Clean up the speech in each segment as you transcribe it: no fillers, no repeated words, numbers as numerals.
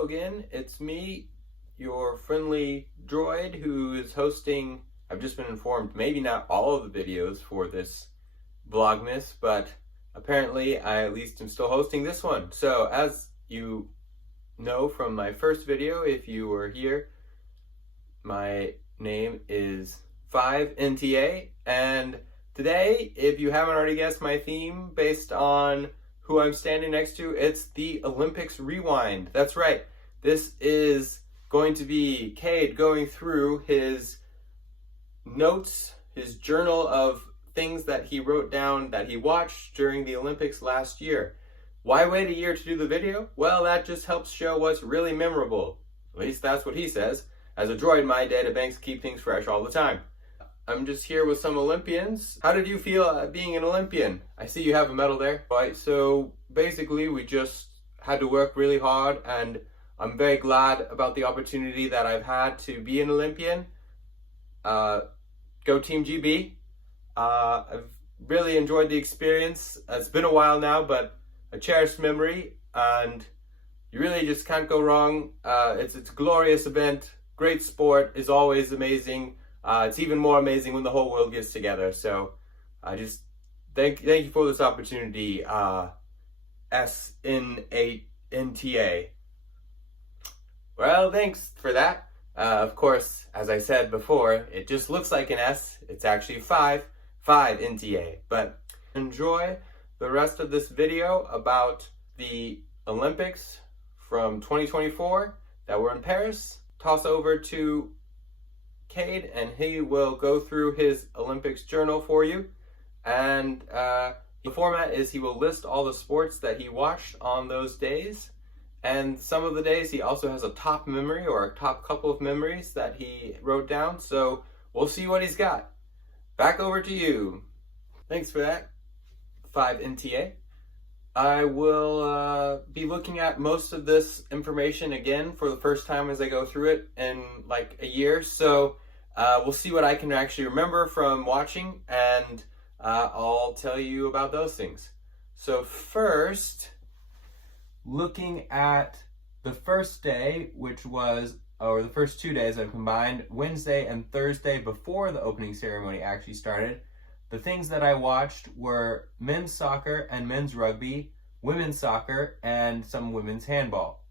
hello again. It's me, your friendly droid, who is hosting, I've just been informed, maybe not all of the videos for this Vlogmas, but apparently I at least am still hosting this one. So as you know from my first video, if you were here, my name is 5NTA, and today, if you haven't already guessed my theme based on who I'm standing next to, it's the Olympics Rewind. That's right. This is going to be Cade going through his notes, his journal of things that he wrote down that he watched during the Olympics last year. Why wait a year to do the video? Well, that just helps show what's really memorable. At least that's what he says. As a droid, my databanks keep things fresh all the time. I'm just here with some Olympians. How did you feel being an Olympian? I see you have a medal there. Right, so basically we just had to work really hard, and I'm very glad about the opportunity that I've had to be an Olympian. Go Team GB. I've really enjoyed the experience. It's been a while now, but a cherished memory, and you really just can't go wrong. It's a glorious event. Great sport is always amazing. It's even more amazing when the whole world gets together. So I just thank you for this opportunity, SN8NTA. Well, thanks for that. Of course, as I said before, it just looks like an S. It's actually 5NTA. But enjoy the rest of this video about the Olympics from 2024 that were in Paris. Toss over to Cade, and he will go through his Olympics journal for you. And the format is he will list all the sports that he watched on those days. And some of the days he also has a top memory or a top couple of memories that he wrote down. So we'll see what he's got. Back over to you. Thanks for that, 5NTA. I will be looking at most of this information again for the first time as I go through it in like a year. So we'll see what I can actually remember from watching, and I'll tell you about those things. So first, looking at the first day, which was, or the first 2 days I've combined, Wednesday and Thursday before the opening ceremony actually started. The things that I watched were men's soccer and men's rugby, women's soccer, and some women's handball.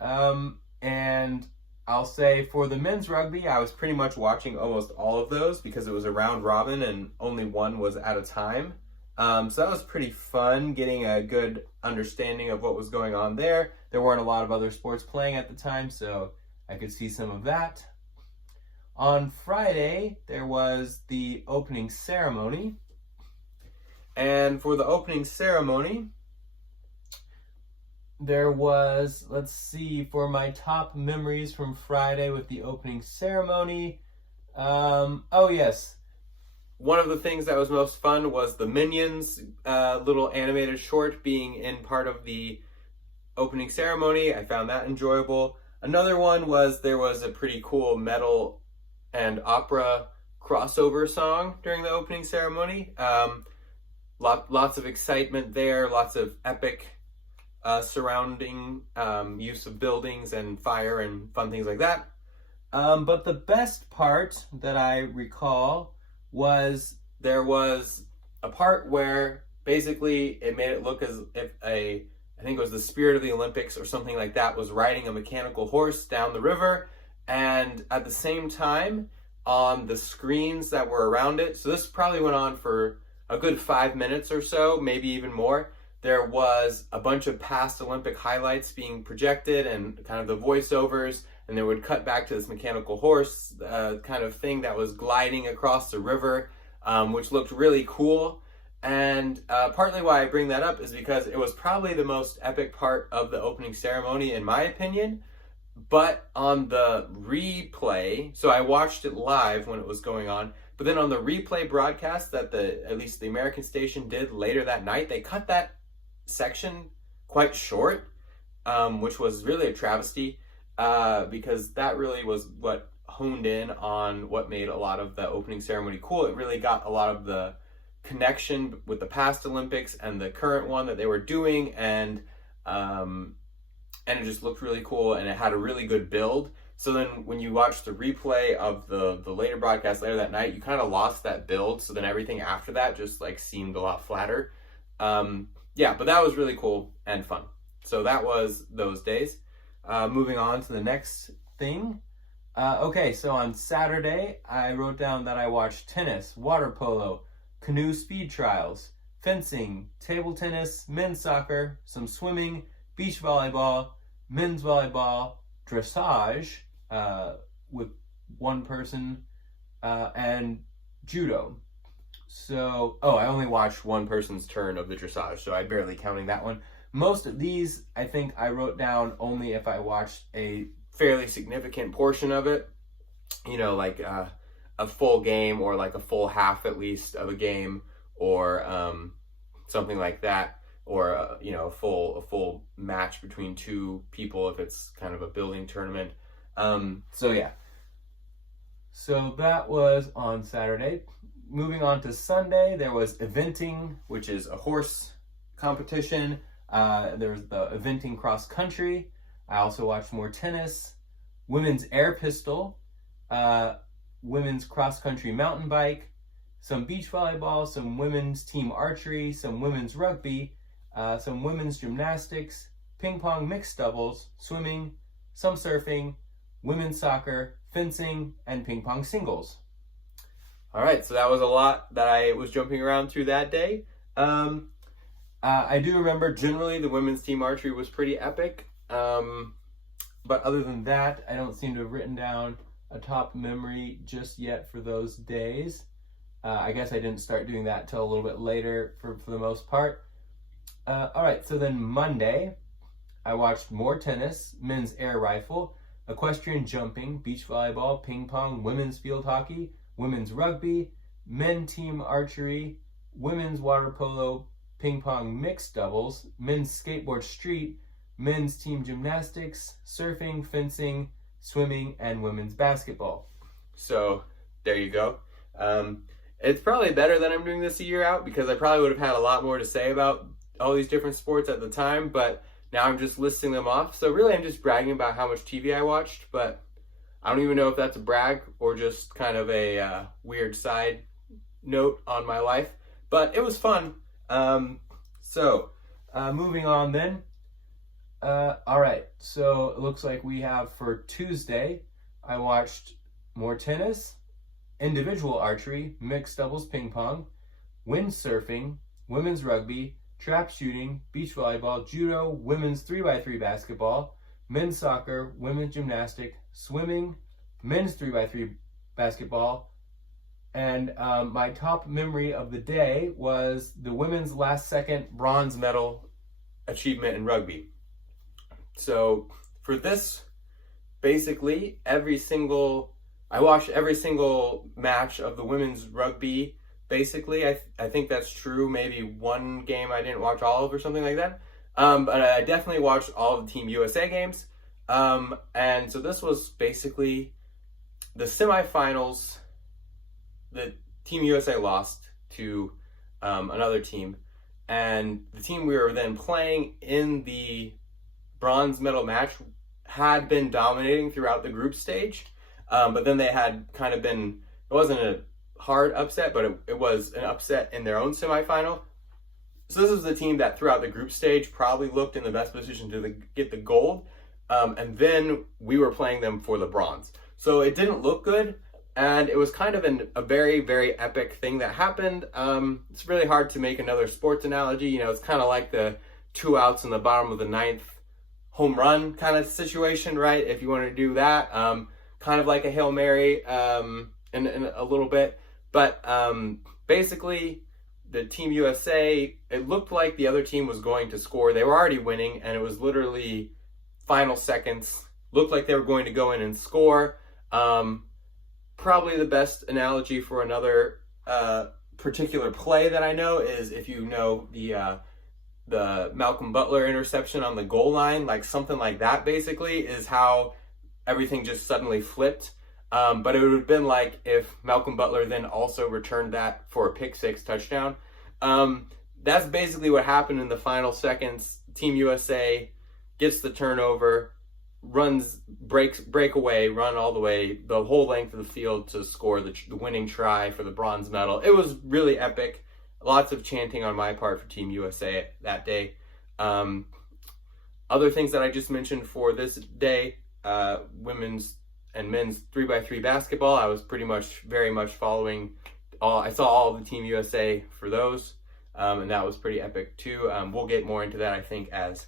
And I'll say for the men's rugby, I was pretty much watching almost all of those because it was a round robin and only one was at a time. So that was pretty fun, getting a good understanding of what was going on there. There weren't a lot of other sports playing at the time, so I could see some of that. On Friday, there was the opening ceremony. And for the opening ceremony, there was, let's see, for my top memories from Friday with the opening ceremony. Oh yes, one of the things that was most fun was the Minions little animated short being in part of the opening ceremony. I found that enjoyable. Another one was there was a pretty cool metal and opera crossover song during the opening ceremony. Lots of excitement there, lots of epic surrounding use of buildings and fire and fun things like that. But the best part that I recall was there was a part where basically it made it look as if I think it was the Spirit of the Olympics or something like that, was riding a mechanical horse down the river. And at the same time, on the screens that were around it, so this probably went on for a good 5 minutes or so, maybe even more, there was a bunch of past Olympic highlights being projected and kind of the voiceovers, and they would cut back to this mechanical horse kind of thing that was gliding across the river, which looked really cool. And partly why I bring that up is because it was probably the most epic part of the opening ceremony, in my opinion. But on the replay, so I watched it live when it was going on, but then on the replay broadcast that at least the American station did later that night, they cut that section quite short, which was really a travesty, because that really was what honed in on what made a lot of the opening ceremony cool. It really got a lot of the connection with the past Olympics and the current one that they were doing, and and it just looked really cool, and it had a really good build. So then when you watch the replay of the later broadcast later that night, you kind of lost that build. So then everything after that just like seemed a lot flatter. Yeah, but that was really cool and fun. So that was those days. Moving on to the next thing. Okay, so on Saturday, I wrote down that I watched tennis, water polo, canoe speed trials, fencing, table tennis, men's soccer, some swimming, beach volleyball, men's volleyball, dressage with one person, and judo. So, I only watched one person's turn of the dressage, so I barely counting that one. Most of these, I think I wrote down only if I watched a fairly significant portion of it, like a full game or like a full half at least of a game, or something like that, or a full match between two people if it's kind of a building tournament. So yeah. So that was on Saturday. Moving on to Sunday, there was eventing, which is a horse competition. There's the eventing cross country. I also watched more tennis, women's air pistol, women's cross country mountain bike, some beach volleyball, some women's team archery, some women's rugby, some women's gymnastics, ping pong mixed doubles, swimming, some surfing, women's soccer, fencing, and ping pong singles. All right, so that was a lot that I was jumping around through that day. I do remember generally the women's team archery was pretty epic. But other than that, I don't seem to have written down a top memory just yet for those days. I guess I didn't start doing that till a little bit later for the most part. All right, so then Monday, I watched more tennis, men's air rifle, equestrian jumping, beach volleyball, ping pong, women's field hockey, women's rugby, men team archery, women's water polo, ping pong mixed doubles, men's skateboard street, men's team gymnastics, surfing, fencing, swimming, and women's basketball. So there you go. It's probably better that I'm doing this a year out, because I probably would have had a lot more to say about all these different sports at the time, but now I'm just listing them off. So really I'm just bragging about how much TV I watched, but I don't even know if that's a brag or just kind of a weird side note on my life, but it was fun. Moving on then. All right, so it looks like we have for Tuesday, I watched more tennis, individual archery, mixed doubles ping pong, windsurfing, women's rugby, trap shooting, beach volleyball, judo, women's 3x3 basketball, men's soccer, women's gymnastics, swimming, men's 3x3 basketball, and my top memory of the day was the women's last second bronze medal achievement in rugby. So for this, basically I watched every single match of the women's rugby. Basically, I think that's true. Maybe one game I didn't watch all of or something like that. But I definitely watched all of the Team USA games. And so this was basically the semifinals. The Team USA lost to another team. And the team we were then playing in the bronze medal match had been dominating throughout the group stage. But then they had kind of been, it wasn't a hard upset, but it was an upset in their own semifinal. So this is the team that throughout the group stage probably looked in the best position to get the gold. And then we were playing them for the bronze. So it didn't look good. And it was kind of a very, very epic thing that happened. It's really hard to make another sports analogy. It's kind of like the 2 outs in the bottom of the 9th home run kind of situation, right? If you want to do that, kind of like a Hail Mary in a little bit. But basically, the Team USA, it looked like the other team was going to score. They were already winning, and it was literally final seconds. Looked like they were going to go in and score. Probably the best analogy for another particular play that I know is if you know the Malcolm Butler interception on the goal line, like something like that basically is how everything just suddenly flipped. But it would have been like if Malcolm Butler then also returned that for a pick six touchdown. That's basically what happened in the final seconds. Team USA gets the turnover, break away, run all the way, the whole length of the field to score the winning try for the bronze medal. It was really epic. Lots of chanting on my part for Team USA that day. Other things that I just mentioned for this day, women's and men's 3x3 basketball. I was very much following I saw all of the Team USA for those, and that was pretty epic too. We'll get more into that, I think, as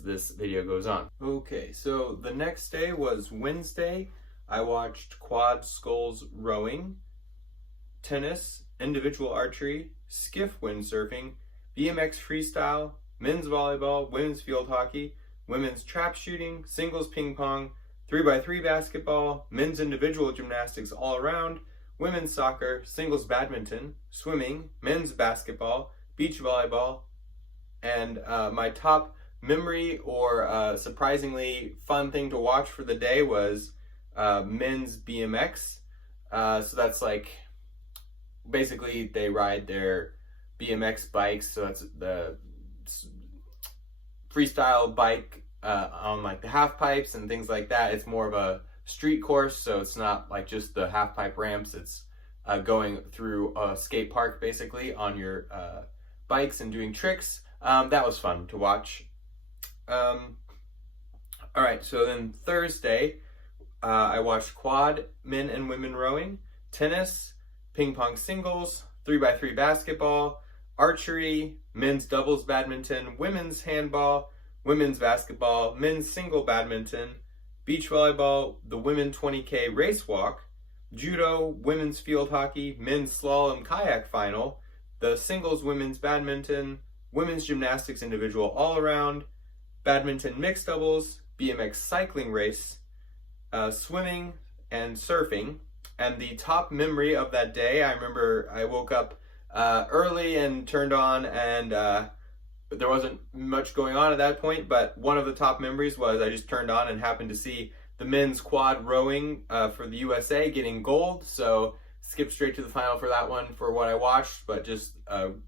this video goes on. Okay, so the next day was Wednesday. I watched quad sculls rowing, tennis, individual archery, skiff windsurfing, BMX freestyle, men's volleyball, women's field hockey, women's trap shooting, singles ping pong, 3x3 basketball, men's individual gymnastics all around, women's soccer, singles badminton, swimming, men's basketball, beach volleyball, and my top memory or surprisingly fun thing to watch for the day was men's BMX. So that's like, basically they ride their BMX bikes, so that's the freestyle bike on like the half pipes and things like that. It's more of a street course, so it's not like just the half pipe ramps. It's going through a skate park basically on your bikes and doing tricks. That was fun to watch. All right, so then Thursday, I watched quad men and women rowing, tennis, ping pong singles, 3x3 basketball, archery, men's doubles badminton, women's handball, women's basketball, men's single badminton, beach volleyball, the women 20K race walk, judo, women's field hockey, men's slalom kayak final, the singles women's badminton, women's gymnastics individual all around, badminton mixed doubles, BMX cycling race, swimming and surfing. And the top memory of that day, I remember I woke up early and turned on, and there wasn't much going on at that point, but one of the top memories was I just turned on and happened to see the men's quad rowing for the USA getting gold. So skipped straight to the final for that one for what I watched, but just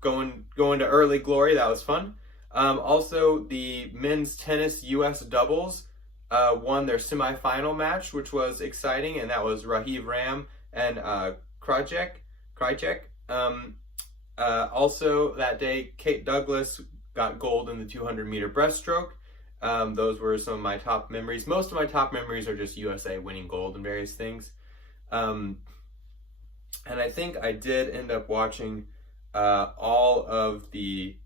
going to early glory. That was fun. Also, the men's tennis US doubles won their semifinal match, which was exciting, and that was Rahiv Ram and Krajcek. Also that day, Kate Douglas got gold in the 200-meter breaststroke. Those were some of my top memories. Most of my top memories are just USA winning gold in various things. And I think I did end up watching all of the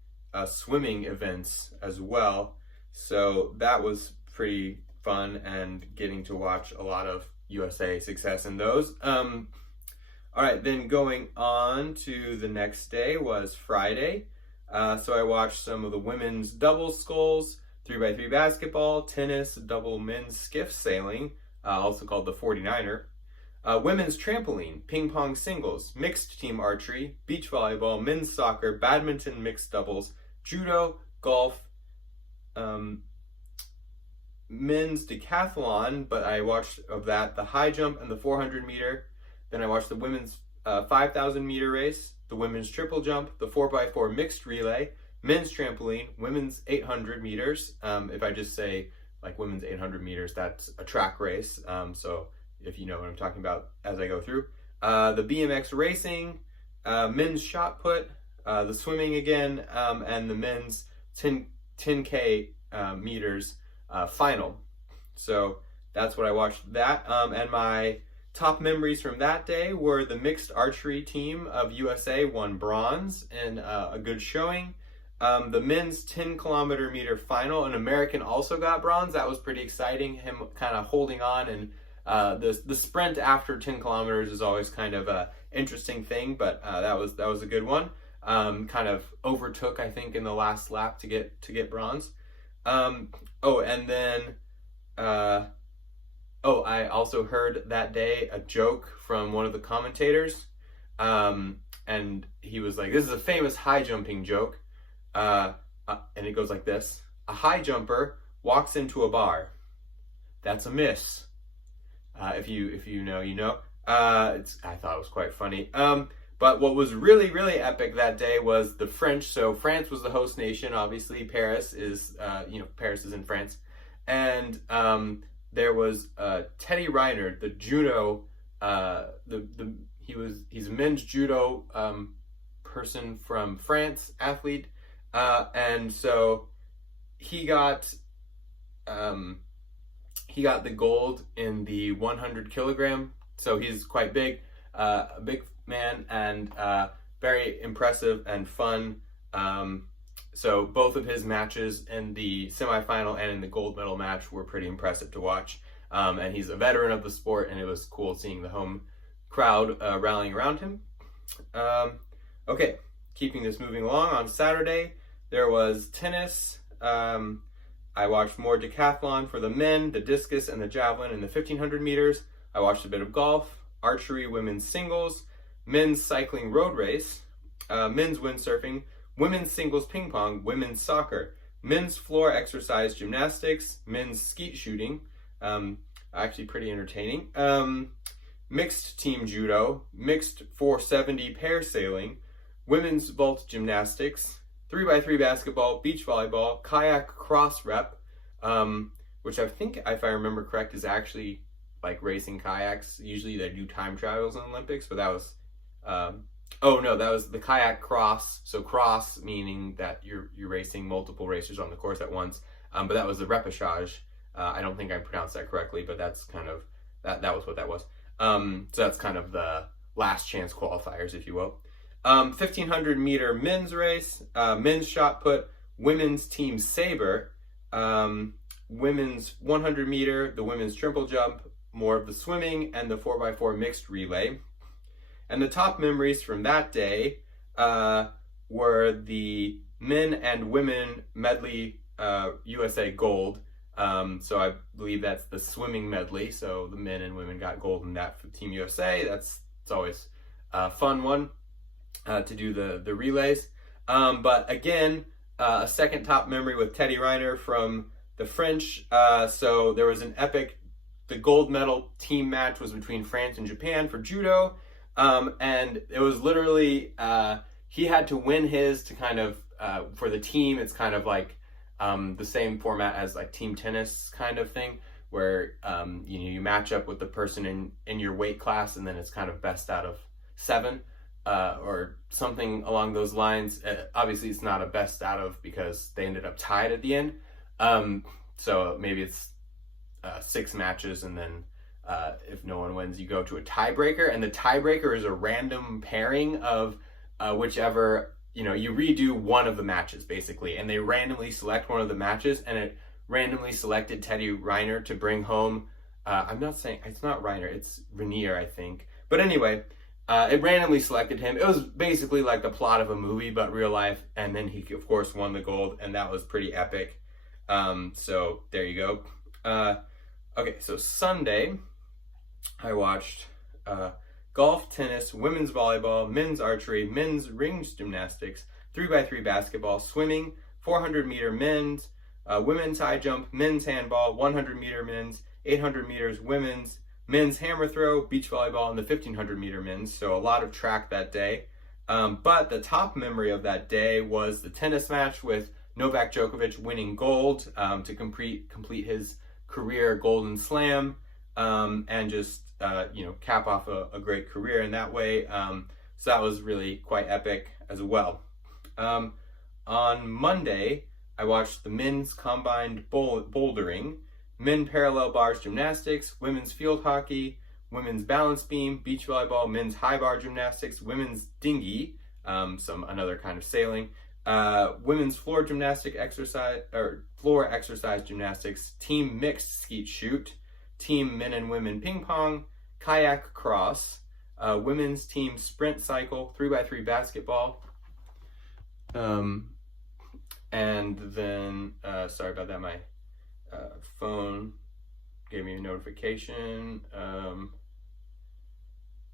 swimming events as well. So that was pretty fun, and getting to watch a lot of USA success in those. All right, then going on to the next day was Friday. So I watched some of the women's double sculls, 3x3 basketball, tennis, double men's skiff sailing, also called the 49er, women's trampoline, ping pong singles, mixed team archery, beach volleyball, men's soccer, badminton mixed doubles, judo, golf, men's decathlon, but I watched of that the high jump and the 400 meter. Then I watched the women's 5,000 meter race, the women's triple jump, the 4x4 mixed relay, men's trampoline, women's 800 meters. If I just say like women's 800 meters, that's a track race. So if you know what I'm talking about as I go through. The BMX racing, men's shot put, the swimming again, and the men's 10K meters final. So that's what I watched that. And my top memories from that day were the mixed archery team of USA won bronze in a good showing. The men's 10 meter final, an American also got bronze. That was pretty exciting, him kind of holding on, and the sprint after 10 kilometers is always kind of a interesting thing, but that was a good one. Kind of overtook, I think, in the last lap to get bronze. And then I also heard that day a joke from one of the commentators, and he was like, this is a famous high jumping joke, and it goes like this: a high jumper walks into a bar. That's a miss. If you know, you know. I thought it was quite funny. But what was really, really epic that day was the French. So France was the host nation. Obviously, Paris is, Paris is in France. And there was Teddy Riner, the judo, he's a men's judo person from France, athlete. And so he got the gold in the 100 kilogram. So he's quite big, a big man, and very impressive and fun. So both of his matches in the semifinal and in the gold medal match were pretty impressive to watch. And he's a veteran of the sport, and it was cool seeing the home crowd rallying around him. Okay, keeping this moving along, on Saturday there was tennis. I watched more decathlon for the men, the discus and the javelin in the 1500 meters. I watched a bit of golf, archery, women's singles, men's cycling road race, men's windsurfing, women's singles ping pong, women's soccer, men's floor exercise gymnastics, men's skeet shooting, actually pretty entertaining, mixed team judo, mixed 470 parasailing, women's vault gymnastics, 3x3 basketball, beach volleyball, kayak cross rep, which I think, if I remember correct, is actually like racing kayaks. Usually they do time trials in the Olympics, but that was, that was the kayak cross. So cross meaning that you're racing multiple racers on the course at once. But that was the repechage. I don't think I pronounced that correctly, but that's kind of, that was what that was. So that's kind of the last chance qualifiers, if you will. 1500 meter men's race, men's shot put, women's team saber, women's 100 meter, the women's triple jump, more of the swimming, and the 4x4 mixed relay. And the top memories from that day were the men and women medley USA gold. So I believe that's the swimming medley. So the men and women got gold in that for Team USA. It's always a fun one to do the relays. But again, a second top memory with Teddy Riner from the French. So there was an epic, the gold medal team match was between France and Japan for judo. And it was literally, he had to win his to kind of, for the team, it's kind of like the same format as like team tennis kind of thing, where you match up with the person in your weight class, and then it's kind of best out of 7 or something along those lines. Obviously, it's not a best out of because they ended up tied at the end. So maybe it's 6 matches, and then if no one wins, you go to a tiebreaker, and the tiebreaker is a random pairing of whichever, you redo one of the matches basically, and they randomly select one of the matches, and it randomly selected Teddy Riner to bring home, I'm not saying, it's not Riner, it's Rainier, I think. But anyway, it randomly selected him. It was basically like the plot of a movie, but real life, and then he, of course, won the gold, and that was pretty epic. So there you go. Okay, so Sunday, I watched golf, tennis, women's volleyball, men's archery, men's rings gymnastics, 3x3 basketball, swimming, 400 meter men's, women's high jump, men's handball, 100 meter men's, 800 meters women's, men's hammer throw, beach volleyball, and the 1500 meter men's. So a lot of track that day. But the top memory of that day was the tennis match with Novak Djokovic winning gold to complete his career Golden Slam, and just cap off a great career in that way. So that was really quite epic as well. On Monday, I watched the men's combined bouldering, men parallel bars gymnastics, women's field hockey, women's balance beam, beach volleyball, men's high bar gymnastics, women's dinghy, another kind of sailing, women's floor exercise gymnastics, team mixed skeet shoot, team men and women ping pong, kayak cross, women's team sprint cycle, 3x3 basketball, and then sorry about that, my phone gave me a notification.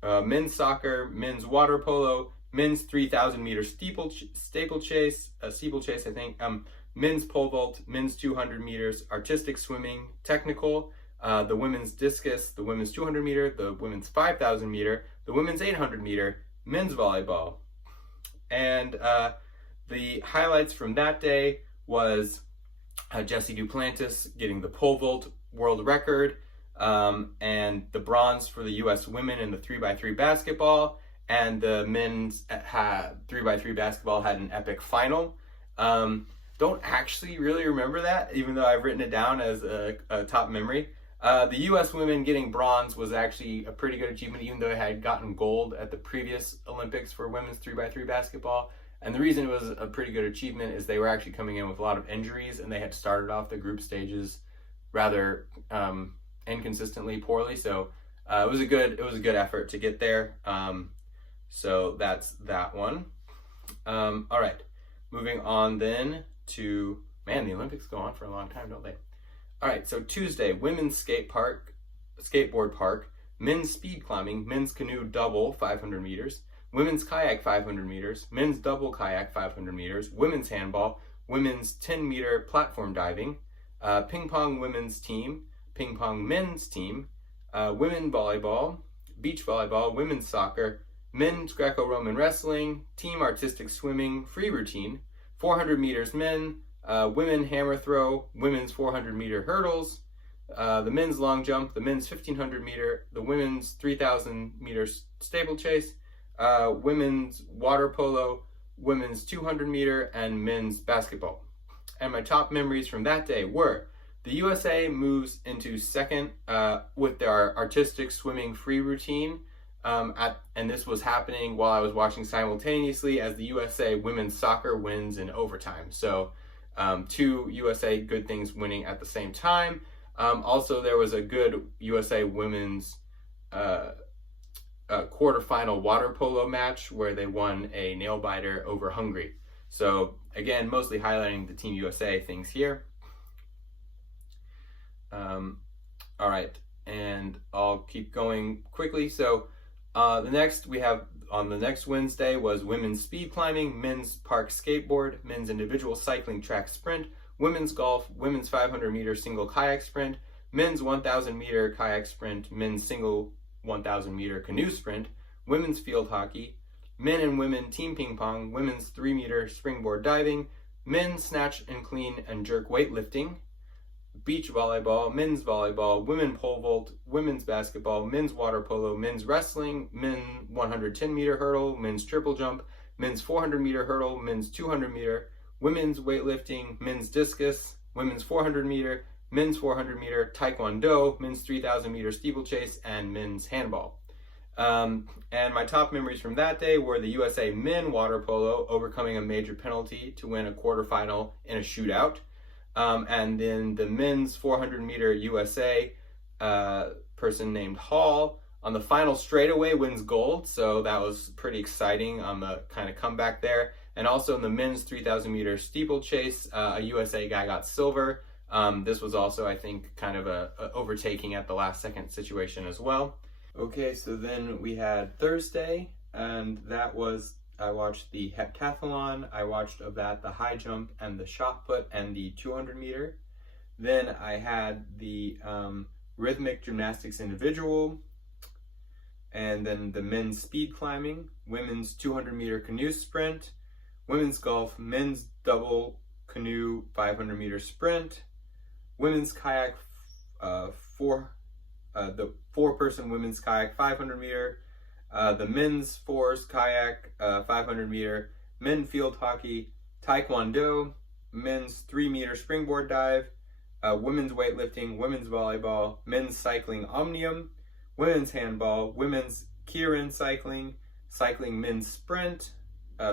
Men's soccer, men's water polo, men's 3,000 meter steeplechase, I think, men's pole vault, men's 200 meters, artistic swimming, technical, the women's discus, the women's 200 meter, the women's 5,000 meter, the women's 800 meter, men's volleyball. And the highlights from that day was Jesse Duplantis getting the pole vault world record, and the bronze for the U.S. women in the 3x3 basketball, and the men's 3x3 basketball had an epic final. Don't actually really remember that, even though I've written it down as a top memory. The U.S. women getting bronze was actually a pretty good achievement, even though it had gotten gold at the previous Olympics for women's 3x3 basketball. And the reason it was a pretty good achievement is they were actually coming in with a lot of injuries, and they had started off the group stages rather inconsistently, poorly. So it was a good effort to get there. So that's that one. All right, moving on then to, man, the Olympics go on for a long time, don't they? All right, so Tuesday, women's skateboard park, men's speed climbing, men's canoe double 500 meters, women's kayak 500 meters, men's double kayak 500 meters, women's handball, women's 10-meter platform diving, ping pong women's team, ping pong men's team, women volleyball, beach volleyball, women's soccer, men's Greco-Roman wrestling, team artistic swimming, free routine, 400 meters men, women hammer throw, women's 400-meter hurdles, the men's long jump, the men's 1,500 meter, the women's 3,000 meters steeplechase, women's water polo, women's 200 meter, and men's basketball. And my top memories from that day were the USA moves into second with their artistic swimming free routine, and this was happening while I was watching simultaneously as the USA women's soccer wins in overtime. So two USA good things winning at the same time. Also, there was a good USA women's quarterfinal water polo match where they won a nail biter over Hungary. So again, mostly highlighting the Team USA things here. All right, and I'll keep going quickly. So the next we have on the next Wednesday was women's speed climbing, men's park skateboard, men's individual cycling track sprint, women's golf, women's 500-meter single kayak sprint, men's 1,000-meter kayak sprint, men's single 1,000-meter canoe sprint, women's field hockey, men and women team ping pong, women's 3-meter springboard diving, men's snatch and clean and jerk weightlifting, beach volleyball, men's volleyball, women pole vault, women's basketball, men's water polo, men's wrestling, men's 110-meter hurdle, men's triple jump, men's 400-meter hurdle, men's 200-meter, women's weightlifting, men's discus, women's 400-meter, men's 400-meter taekwondo, men's 3,000-meter steeplechase, and men's handball. And my top memories from that day were the USA men water polo overcoming a major penalty to win a quarterfinal in a shootout. And then the men's 400-meter USA person named Hall on the final straightaway wins gold, so that was pretty exciting on the kind of comeback there. And also in the men's 3,000-meter steeplechase, a USA guy got silver. This was also, I think, kind of a overtaking at the last second situation as well. Okay, so then we had Thursday, and that was, I watched the heptathlon, I watched of that the high jump and the shot put and the 200 meter. Then I had the rhythmic gymnastics individual, and then the men's speed climbing, women's 200 meter canoe sprint, women's golf, men's double canoe 500 meter sprint, women's kayak, the 4-person women's kayak 500 meter, the men's fours kayak 500 meter, men field hockey, taekwondo, men's 3-meter springboard dive, women's weightlifting, women's volleyball, men's cycling omnium, women's handball, women's keirin cycling, cycling men's sprint,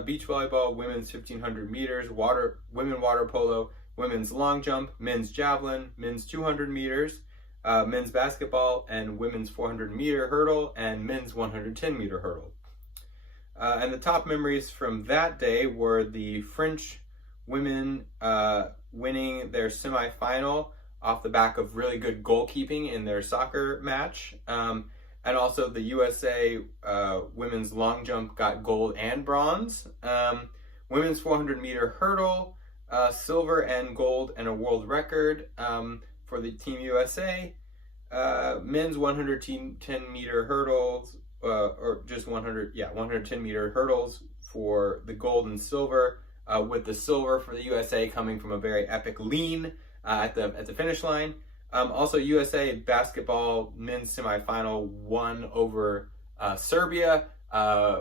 beach volleyball, women's 1,500 meters, women water polo, women's long jump, men's javelin, men's 200 meters, men's basketball, and women's 400-meter hurdle, and men's 110-meter hurdle. And the top memories from that day were the French women winning their semifinal off the back of really good goalkeeping in their soccer match. And also the USA women's long jump got gold and bronze. Women's 400-meter hurdle, silver and gold and a world record for the Team USA. Men's 110-meter hurdles, or just 110 meter hurdles for the gold and silver, with the silver for the USA coming from a very epic lean at the finish line. Also, USA basketball men's semifinal won over Serbia,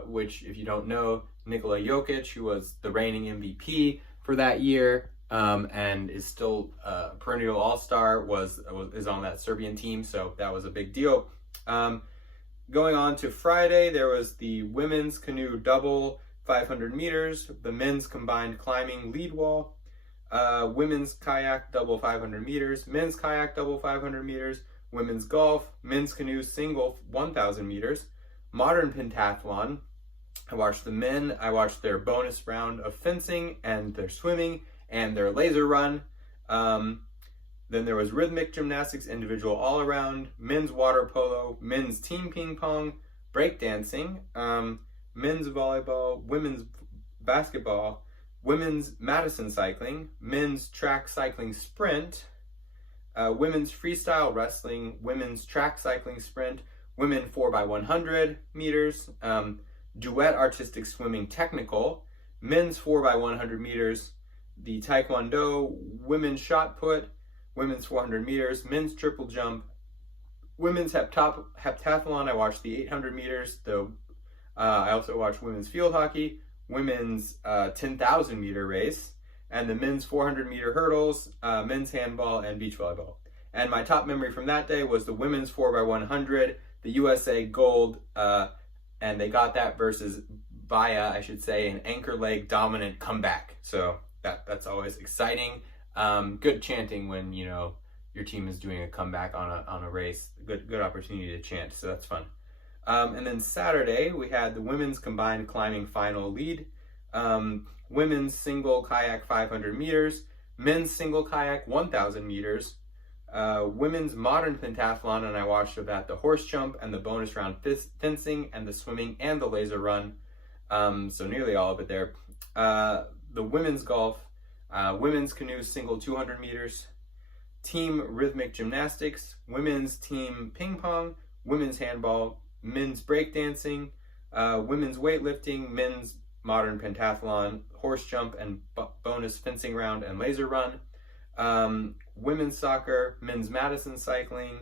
which, if you don't know, Nikola Jokic, who was the reigning MVP for that year, and is still a perennial all-star, is on that Serbian team, so that was a big deal. Going on to Friday, there was the women's canoe double 500 meters, the men's combined climbing lead wall, women's kayak double 500 meters, men's kayak double 500 meters, women's golf, men's canoe single 1,000 meters, modern pentathlon. I watched the men. I watched their bonus round of fencing and their swimming and their laser run. Then there was rhythmic gymnastics, individual all around, men's water polo, men's team ping pong, breakdancing, men's volleyball, women's basketball, women's Madison cycling, men's track cycling sprint, women's freestyle wrestling, women's track cycling sprint, women 4x100 meters, duet artistic swimming technical, men's 4x100 meters, the taekwondo, women's shot put, women's 400 meters, men's triple jump, women's heptathlon. I watched the 800 meters, though. I also watched women's field hockey, women's 10,000 meter race, and the men's 400 meter hurdles, men's handball, and beach volleyball. And my top memory from that day was the women's 4x100, the USA gold, and they got that versus via, I should say, an anchor leg dominant comeback. So that's always exciting. Good chanting when, you know, your team is doing a comeback on a race. Good opportunity to chant, so that's fun. And then Saturday, we had the women's combined climbing final lead, women's single kayak 500 meters, men's single kayak 1,000 meters, women's modern pentathlon, and I watched that, the horse jump and the bonus round fencing and the swimming and the laser run. So nearly all of it there. The women's golf, women's canoe single 200 meters, team rhythmic gymnastics, women's team ping pong, women's handball, men's breakdancing, women's weightlifting, men's modern pentathlon, horse jump and bonus fencing round and laser run, women's soccer, men's Madison cycling,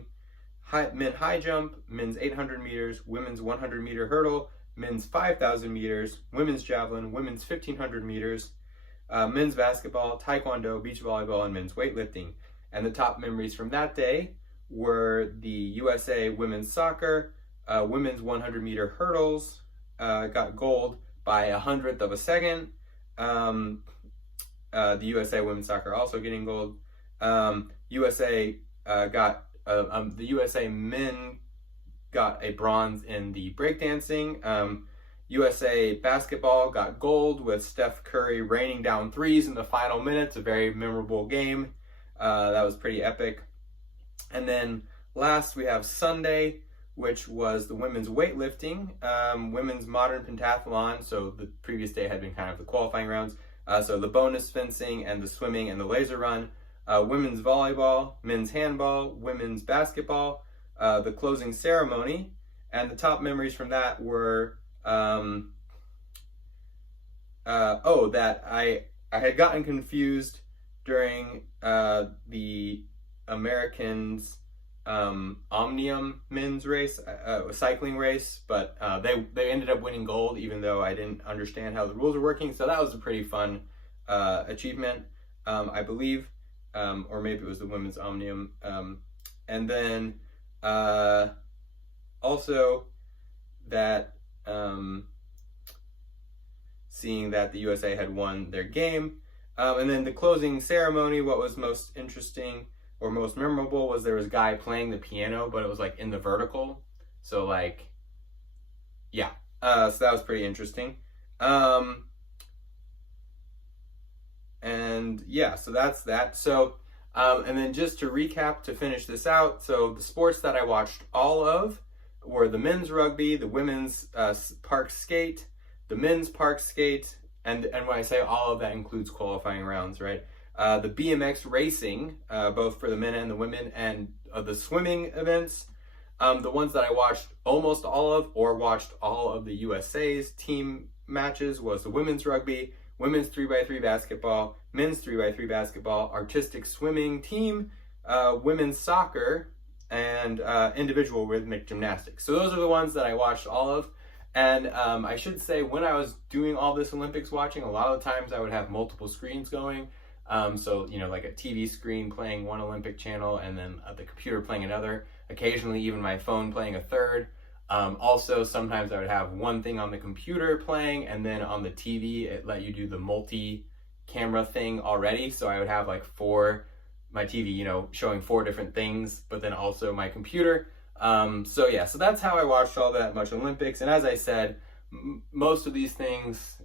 men high jump, men's 800 meters, women's 100 meter hurdle, men's 5,000 meters, women's javelin, women's 1,500 meters, men's basketball, taekwondo, beach volleyball, and men's weightlifting. And the top memories from that day were the USA women's soccer, women's 100 meter hurdles, got gold by 100th of a second. The USA women's soccer also getting gold. USA the USA men got a bronze in the breakdancing. USA basketball got gold with Steph Curry raining down threes in the final minutes, a very memorable game. That was pretty epic. And then last we have Sunday, which was the women's weightlifting, women's modern pentathlon. So the previous day had been kind of the qualifying rounds. So the bonus fencing and the swimming and the laser run, women's volleyball, men's handball, women's basketball, the closing ceremony. And the top memories from that were, that I had gotten confused during the Americans Omnium men's race, cycling race, but they ended up winning gold, even though I didn't understand how the rules were working. So that was a pretty fun achievement, I believe, or maybe it was the women's Omnium. And then also that seeing that the USA had won their game. And then the closing ceremony, what was most interesting or most memorable was there was a guy playing the piano, but it was like in the vertical. So like, yeah, so that was pretty interesting. And yeah, so that's that. So, and then just to recap, to finish this out, so the sports that I watched all of were the men's rugby, the women's park skate, the men's park skate, and when I say all of that includes qualifying rounds, right? The BMX racing, both for the men and the women, and the swimming events, The ones that I watched almost all of, or watched all of the USA's team matches, was the women's rugby, women's 3x3 basketball, men's 3x3 basketball, artistic swimming team, women's soccer, and individual rhythmic gymnastics. So those are the ones that I watched all of. And I should say, when I was doing all this Olympics watching, a lot of the times I would have multiple screens going. So, you know, like a TV screen playing one Olympic channel, and then the computer playing another, occasionally even my phone playing a third. Also, sometimes I would have one thing on the computer playing, and then on the TV, it let you do the multi-camera thing already. So I would have like my TV, you know, showing 4 different things, but then also my computer. So yeah, so that's how I watched all that much Olympics. And as I said, most of these things,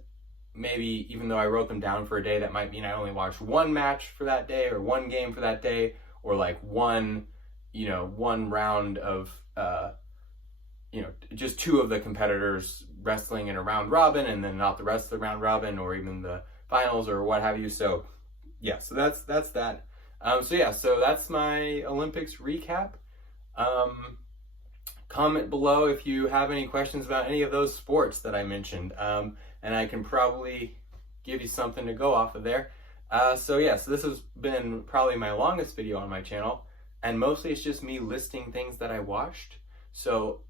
maybe even though I wrote them down for a day, that might mean I only watched one match for that day, or one game for that day, or like one round of, just 2 of the competitors wrestling in a round robin, and then not the rest of the round robin, or even the finals, or what have you. So yeah, so that's that. So that's my Olympics recap. Comment below if you have any questions about any of those sports that I mentioned, and I can probably give you something to go off of there. So this has been probably my longest video on my channel, and mostly it's just me listing things that I watched. So,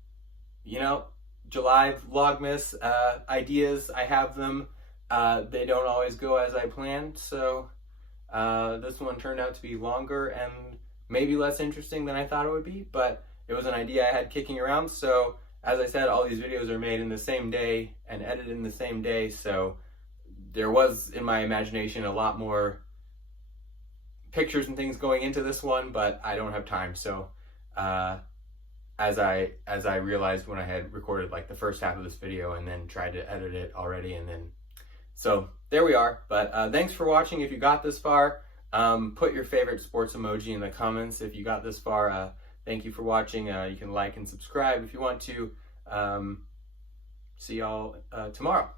you know, July Vlogmas ideas, I have them. They don't always go as I planned, so this one turned out to be longer and maybe less interesting than I thought it would be, but it was an idea I had kicking around. So as I said, all these videos are made in the same day and edited in the same day, so there was, in my imagination, a lot more pictures and things going into this one, but I don't have time. So as I realized when I had recorded like the first half of this video and then tried to edit it already, and then so there we are. But thanks for watching. If you got this far, put your favorite sports emoji in the comments if you got this far. Thank you for watching. You can like and subscribe if you want to. See y'all tomorrow.